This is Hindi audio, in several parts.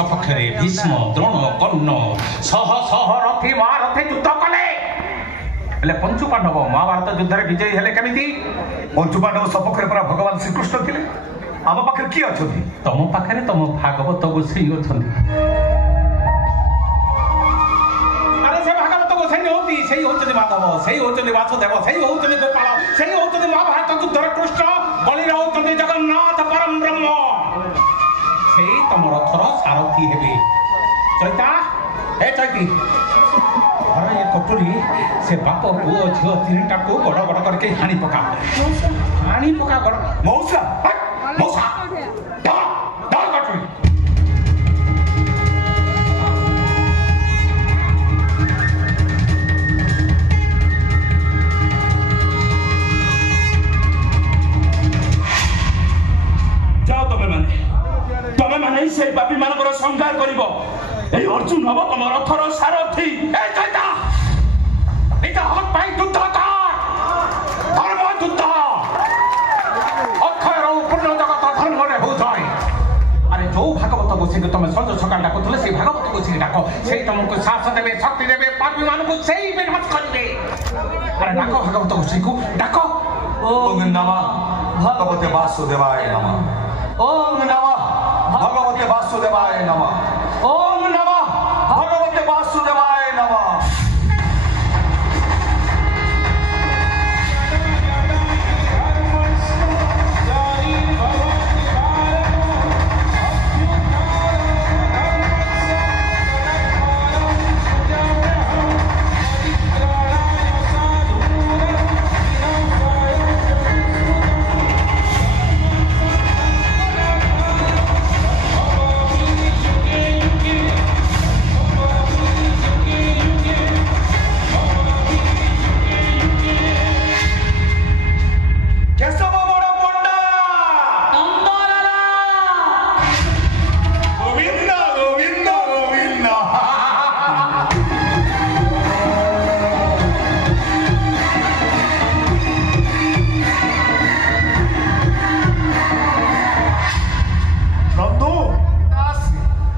सपक्ष भीष्म द्रोण कर्ण शह शह रथी महारथे युद्ध कले पंचु पांडव महाभारत युद्ध विजयी हेले केमिति पंचु पांडव सपक्ष पूरा भगवान श्रीकृष्ण थिले आम पाखे किए अच्छा तुम पाखे तुम भागवत गोसाई अच्छा से होती माधव से होती वासुदेव से होती गोपाल से होती महाभारत युद्धर कृष्ण बलि होती जगन्नाथ परम ब्रह्म से तुम रथर सारथी हेबे चैता हे चैती घर ये कटोरी से बाप पुओ झील तीनटा को गड़ गड़ करके हाणी पका गड़ मौसा मौसा कटोरी से पापी मानकर संहार करिवो ए अर्जुन हबो तुम रथर सारथी ए चैता इता हक पाई युद्ध कर धर्म युद्ध अक्षर पूर्ण जगत धर्म रे हो जाय अरे जो भागवत गोसाई को तुम संज सकाल डाकुथले से भागवत गोसाई डाको से तुमको साहस देबे शक्ति देबे पापी मानको सेही विनाश करिवे अरे डाको भागवत गोसाई को डाको ओम नमः भगवते वासुदेवाय नमः ओम नमः भगवते वासुदेवाय नमः ओम नमः भगवते वासुदेवाय नमः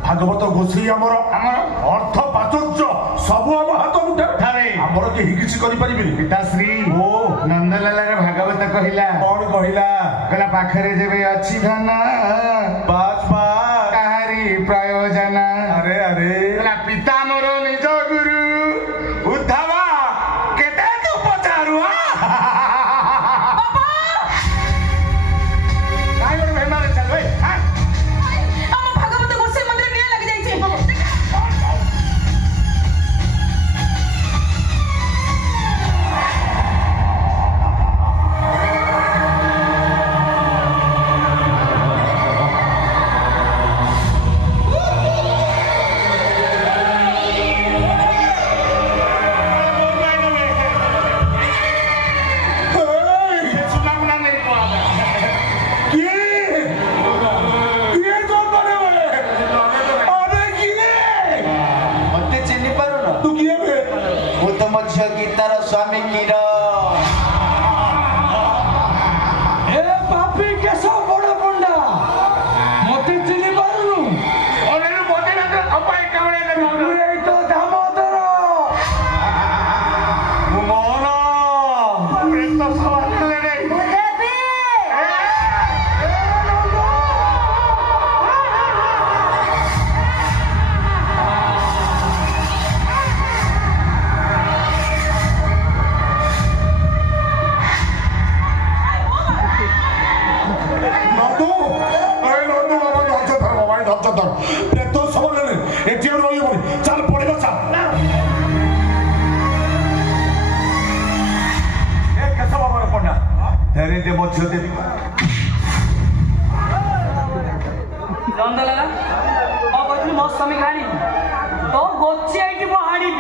भागवत गोसाई आमर अर्थ पाचर्य सब आम हाथ मुठारे आमर केही किछि करि परिबिनी पिताश्री ओ नंदलाल भागवत कहिला कौन कहिला कहला पाखरे जेबे अछि धन बास बास काहारी प्रयोजन अरे अरे कहला पिता मोर निज गुरु उद्धवा केते तू पचारु बाबा काय रे भाई मारे चल भाई हां स्वामी कीरा ए पापी केसो बड़ पंडा मते चिनी पारुनु ओले मोते ना अपाय कावळे ना ए तो दामोदर मोना प्रेत सवाल रे देवी नंदलाला अब मो स्वामी खाली तो गोची आई हाड़ी